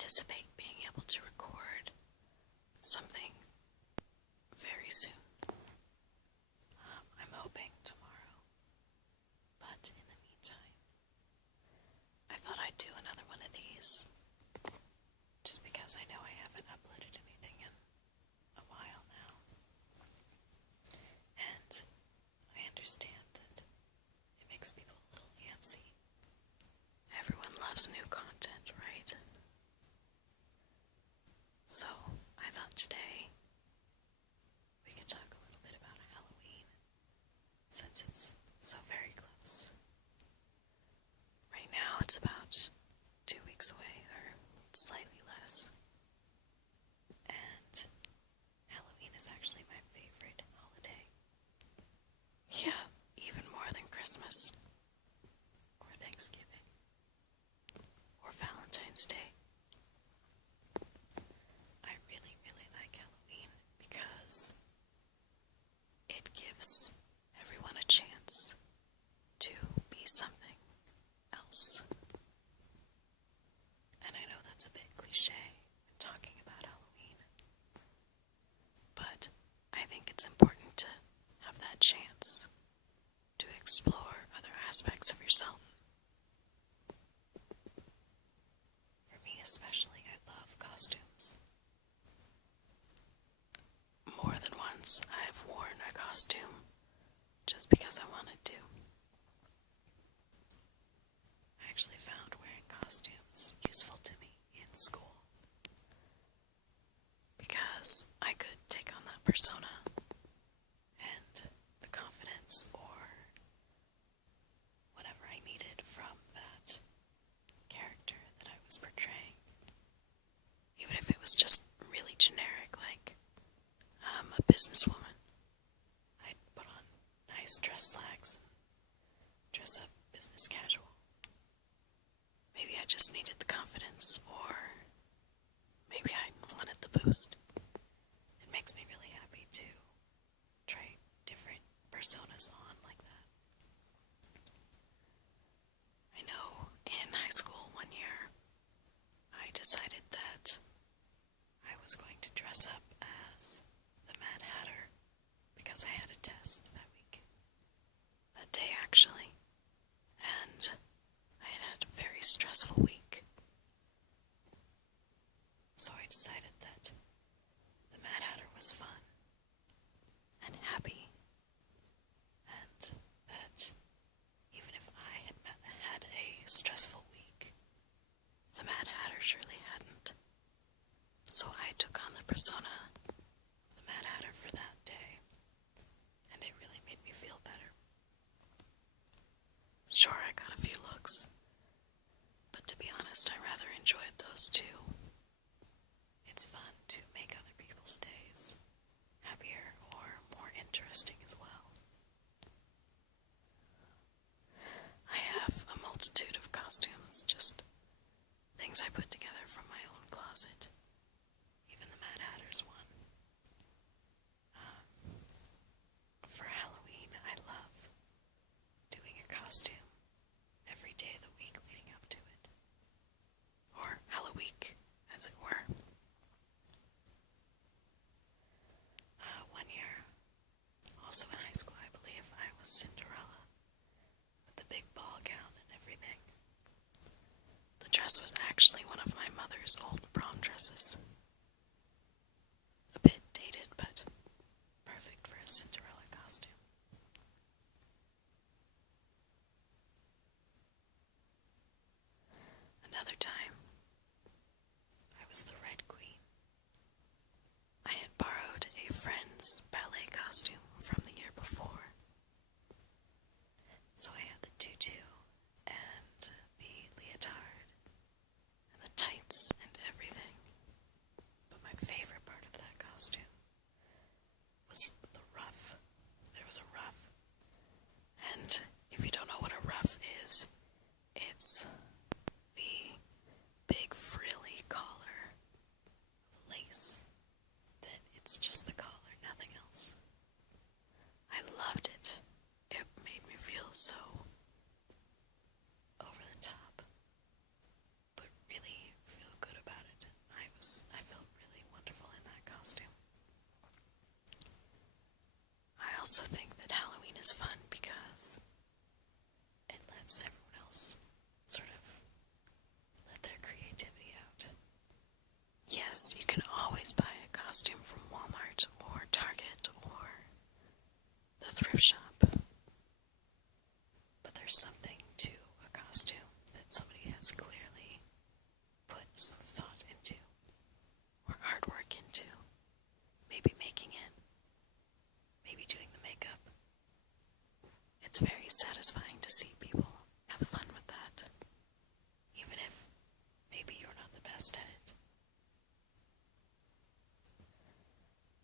anticipate being able to record something very soon. I'm hoping tomorrow. But in the meantime, I thought I'd do another one of these. Just because I know I haven't uploaded anything in a while now. And I understand that it makes people a little antsy. Everyone loves new content, right? So, I thought today we could talk a little bit about Halloween, since it's so very close. Right now it's about 2 weeks away, or slightly less. And Halloween is actually my favorite holiday. Yeah, even more than Christmas, or Thanksgiving, or Valentine's Day. I really, really like Halloween because it gives everyone a chance to be something else. And I know that's a bit cliche, talking about Halloween, but I think it's important to have that chance to explore other aspects of yourself. For me especially, I love costumes. More than once, I've worn a costume just because I wanted to. I actually found wearing costumes useful to me in school because I could take on that persona and the confidence or whatever I needed from that character that I was portraying. Even if it was just really generic, like I'm a businesswoman. I'd put on nice dress slacks and dress up business casual. Maybe I just needed the confidence, or maybe I wanted the boost. It makes me really happy to try different personas on like that. I know in high school one year, I decided that I was going to dress up as the Mad Hatter because I had a test that week. That day, actually. And I had had a very stressful week. So I decided that the Mad Hatter was fun and happy, and that even if I had a stressful week, the Mad Hatter surely hadn't. So I took on the persona of the Mad Hatter for that day, and it really made me feel better. Sure, I got a few looks, but to be honest, I rather enjoyed those too. It's fun to make other people's days happier or more interesting as well. I have a multitude of costumes, just things I put together from my own closet. Even the Mad Hatter's one. For Halloween, I love doing a costume every day of the week leading up to it. Or Halloweek, as it were. One year, also in high school, I believe, I was Cinderella, with the big ball gown and everything. The dress was actually one of my mother's old prom dresses. A bit dated, but perfect for a Cinderella costume. Another time, I was the Red Queen. I had borrowed a friend's ballet costume from the year before. So I had the tutu and the leotard and the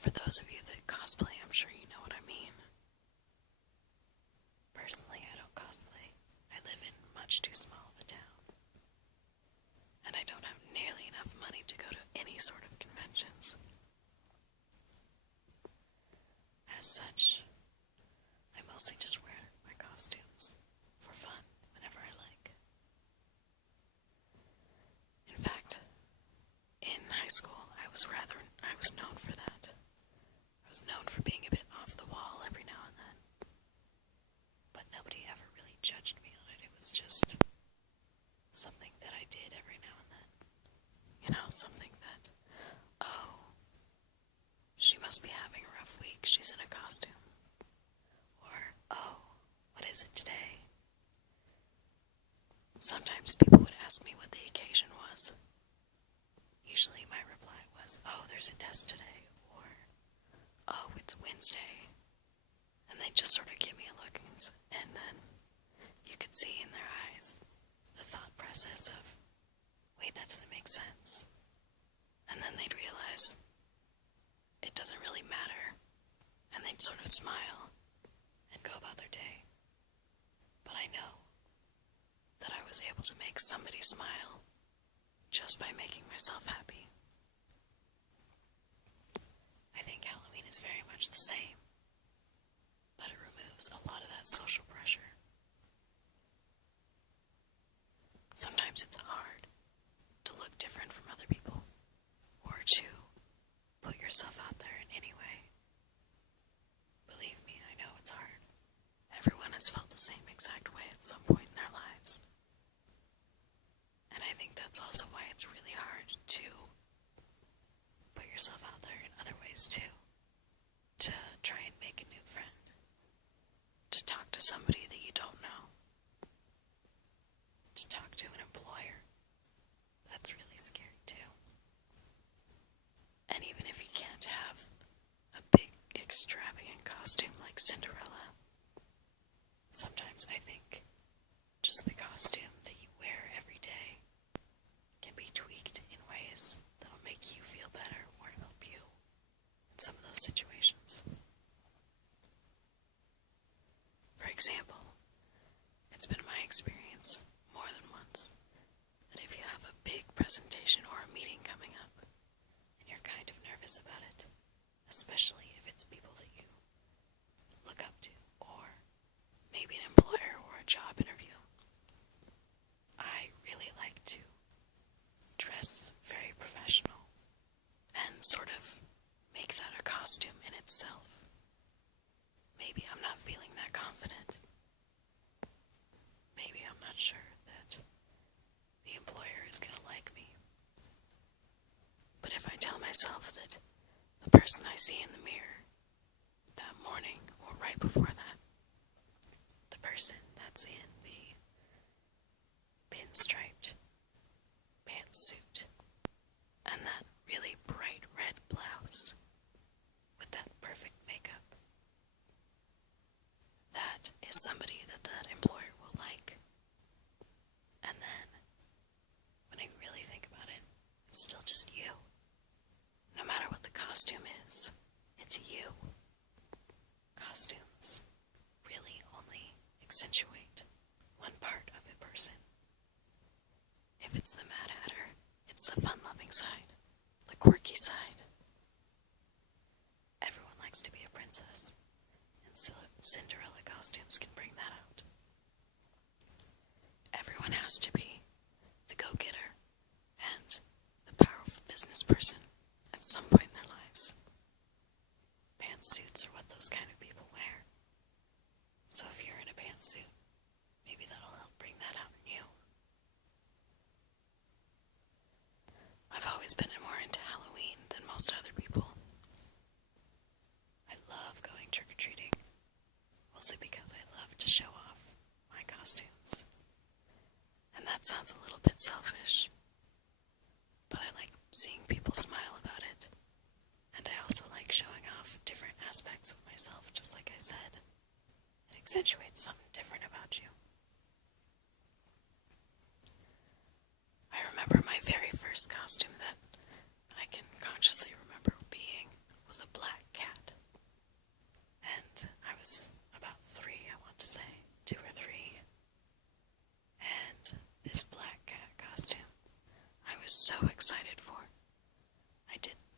For those of you that cosplay, I'm sure you know what I mean. Personally, I don't cosplay. I live in much too small of a town. And I don't have nearly enough money to go to any sort of conventions. As such, I mostly just wear my costumes for fun whenever I like. In fact, in high school, I was known for that. I was known for being a bit off the wall every now and then. But nobody ever really judged me on it. It was just something that I did every now and then. You know, something that, oh, she must be having a rough week. She's in a costume. Or, oh, what is it today? Sometimes people would ask me what the occasion was. Usually my reply was, oh, there's a test today, or, oh, it's Wednesday. And they just sort of give me a look, and then you could see in their eyes the thought process of, wait, that doesn't make sense. And then they'd realize it doesn't really matter, and they'd sort of smile and go about their day. But I know that I was able to make somebody smile just by making myself happy. I think Halloween is very much the same, but it removes a lot of that social pressure. Sometimes it's hard to look different from other people, or to put yourself out there in any way. Believe me, I know it's hard. Everyone has felt the same exact way at some point in their lives. And I think that's also why it's really hard to put yourself out there in other ways too. To try and make a new friend. To talk to somebody that you don't know. To talk to an employer. That's really scary too. And even if you can't have a big, extravagant costume like Cinderella, sometimes I think just the costume that you wear every day can be tweaked in ways that'll make you feel better or help you in some of those situations. For example, it's been my experience more than once that if you have a big presentation or a meeting coming up and you're kind of nervous about it, especially if it's people that you look up to, or maybe an employer or a job interview, I really like to dress very professional and sort of make that a costume in itself. Maybe I'm not feeling that confident. Maybe I'm not sure that the employer is going to like me. But if I tell myself that the person I see in the mirror that morning or right before that, the person that's in the pinstriped pantsuit and that really bright red blouse with that perfect makeup, that is somebody that that employer will like. And then, when I really think about it, it's still just you. No matter what the costume is, it's you. Costumes really only accentuate one part of a person. If it's the Mad Hatter, it's the fun-loving side, the quirky side. Everyone likes to be a princess, and Cinderella costumes can bring that out. Everyone has to be the go-getter and the powerful business person at some point in their lives. Pantsuits are what those kind of people wear. So if you're in a pantsuit, maybe that'll help bring that out in you. I've always been more into Halloween than most other people. I love going trick-or-treating, mostly because I love to show off my costumes. And that sounds a little bit selfish, but I like seeing people smile about it. And I also like showing off different aspects of myself, just like I said. It accentuates something different about you. I remember my very first costume that I can consciously remember being was a black so excited for.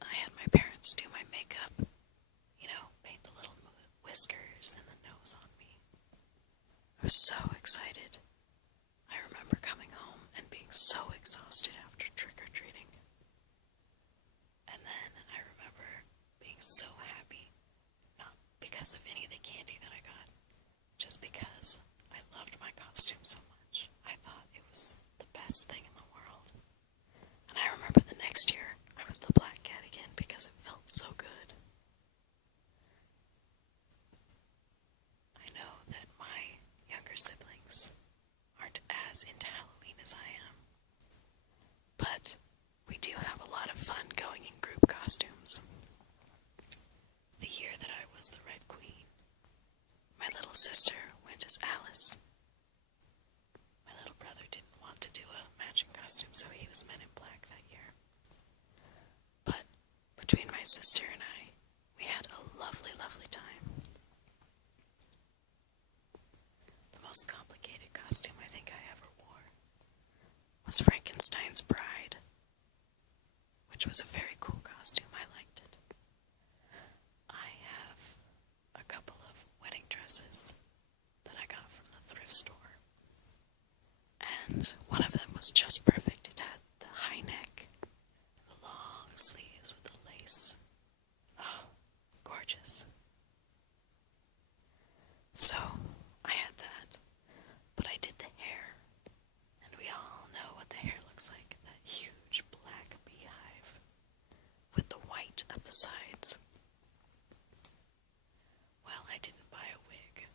I had my parents do my makeup, paint the little whiskers and the nose on me. I was so excited. I remember coming home and being so exhausted after trick-or-treating. And then I remember being so happy, not because of any of the candy that I got, just because I loved my costume so much. I thought it was the best thing in the world. And I remember the next year I was the black cat again because it felt so good. I know that my younger siblings aren't as into Halloween as I am, but we do have a lot of fun going in group costumes. The year that I was the Red Queen, my little sister went as Alice. My little brother didn't want to do a matching costume, so he was Men in Black that year. But between my sister and I, we had a lovely, lovely time. The most complicated costume I think I ever wore was Frankenstein's Bride, which was a very cool costume. I liked it. I have a couple of wedding dresses that I got from the thrift store, and one of them was just perfect. It had the high neck, the long sleeves with the lace. Oh, gorgeous. So, I had that, but I did the hair, and we all know what the hair looks like, that huge black beehive with the white up the sides. Well, I didn't buy a wig,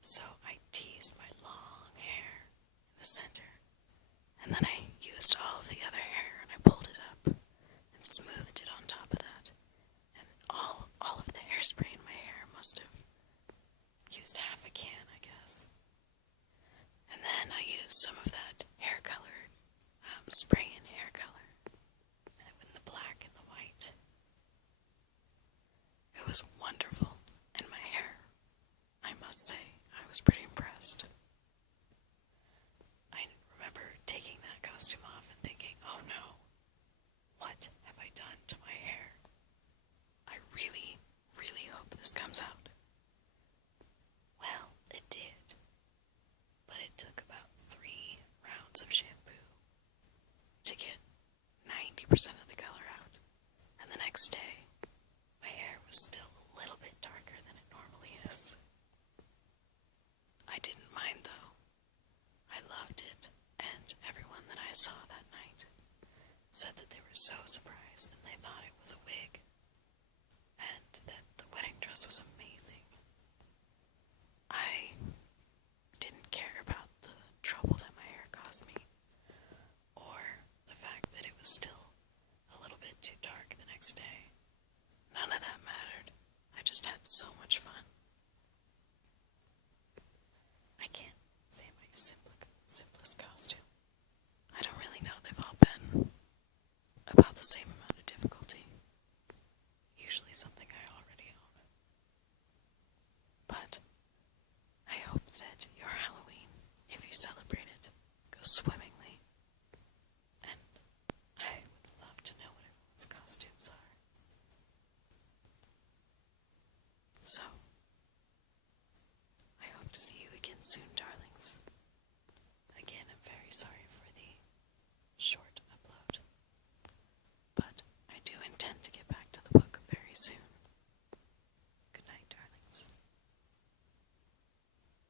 so I teased my long hair in the center, and then I used all of the other hair and I pulled it up and smoothed it on top of that, and all of the hairspray in my hair must have used half a can, I guess. And then I used some of that hair color, spray in hair color, and it went in the black and the white. It was wonderful, and my hair, I must say, I was pretty impressed. I remember taking that costume off and thinking, oh no, what have I done to my hair? I really, really hope this comes out. Well, it did, but it took about 3 rounds of shampoo to get 90% of